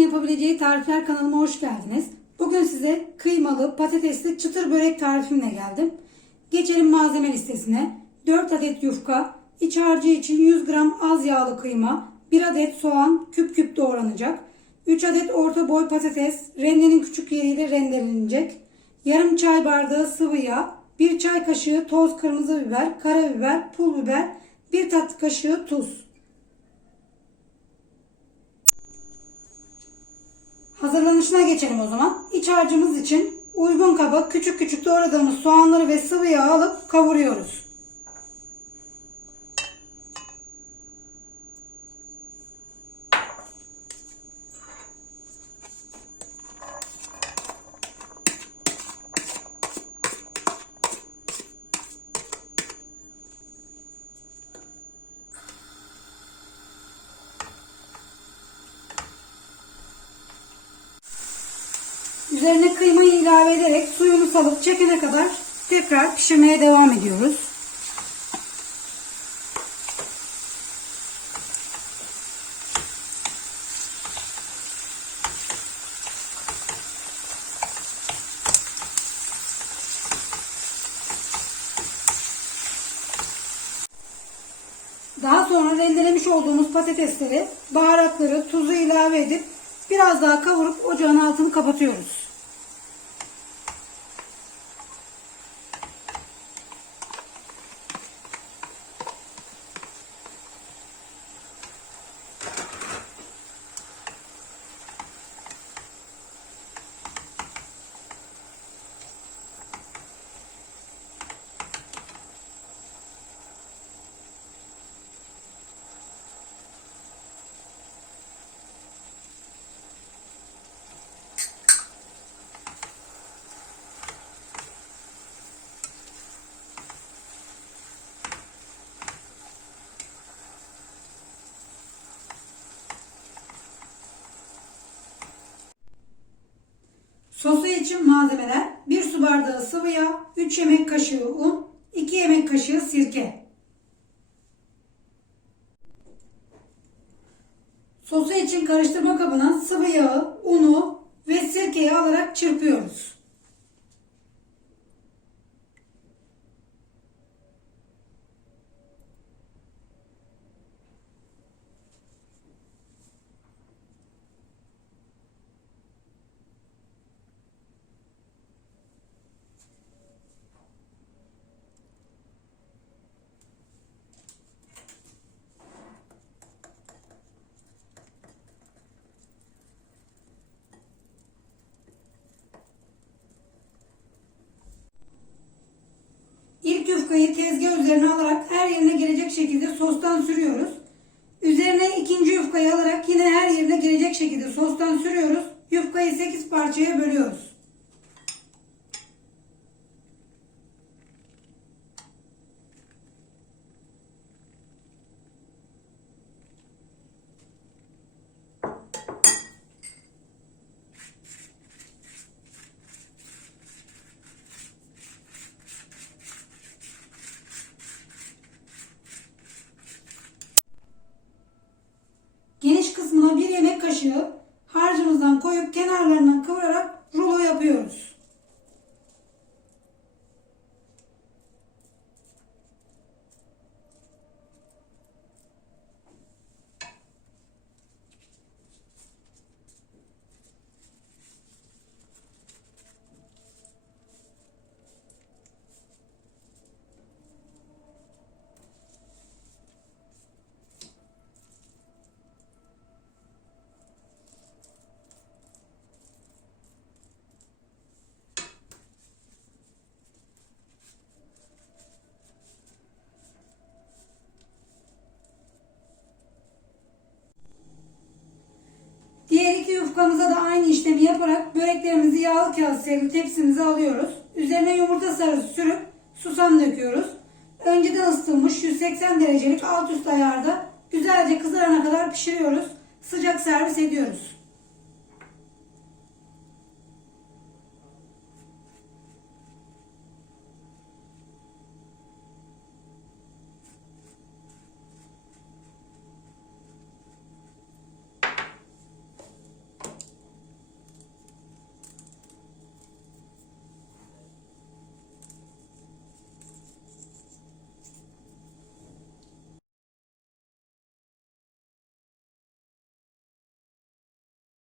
yapabileceği tarifler kanalıma hoş geldiniz. Bugün size kıymalı patatesli çıtır börek tarifimle geldim. Geçelim malzeme listesine. 4 adet yufka, iç harcı için 100 gram az yağlı kıyma, 1 adet soğan küp küp doğranacak, 3 adet orta boy patates rendenin küçük yeriyle rendelenecek, yarım çay bardağı sıvı yağ, 1 çay kaşığı toz kırmızı biber, karabiber, pul biber, 1 tatlı kaşığı tuz. Hazırlanışına geçelim o zaman. İç harcımız için uygun kaba küçük küçük doğradığımız soğanları ve sıvı yağ alıp kavuruyoruz. Üzerine kıymayı ilave ederek suyunu salıp çekene kadar tekrar pişirmeye devam ediyoruz. Daha sonra rendelemiş olduğumuz patatesleri, baharatları, tuzu ilave edip biraz daha kavurup ocağın altını kapatıyoruz. Sosu için malzemeler 1 su bardağı sıvı yağ, 3 yemek kaşığı un, 2 yemek kaşığı sirke. Sosu için karıştırma kabına sıvı yağı, unu ve sirkeyi alarak çırpıyoruz. Yufkayı tezgah üzerine alarak her yerine gelecek şekilde sostan sürüyoruz. Üzerine ikinci yufkayı alarak yine her yerine gelecek şekilde sostan sürüyoruz. Yufkayı 8 parçaya bölüyoruz. Kaşığı harcımızdan koyup kenarlarından kıvırarak rulo yapıyoruz. Yaparak böreklerimizi yağlı kağıt serili tepsimize alıyoruz. Üzerine yumurta sarısı sürüp susam döküyoruz. Önceden ısıtılmış 180 derecelik alt üst ayarda güzelce kızarana kadar pişiriyoruz. Sıcak servis ediyoruz.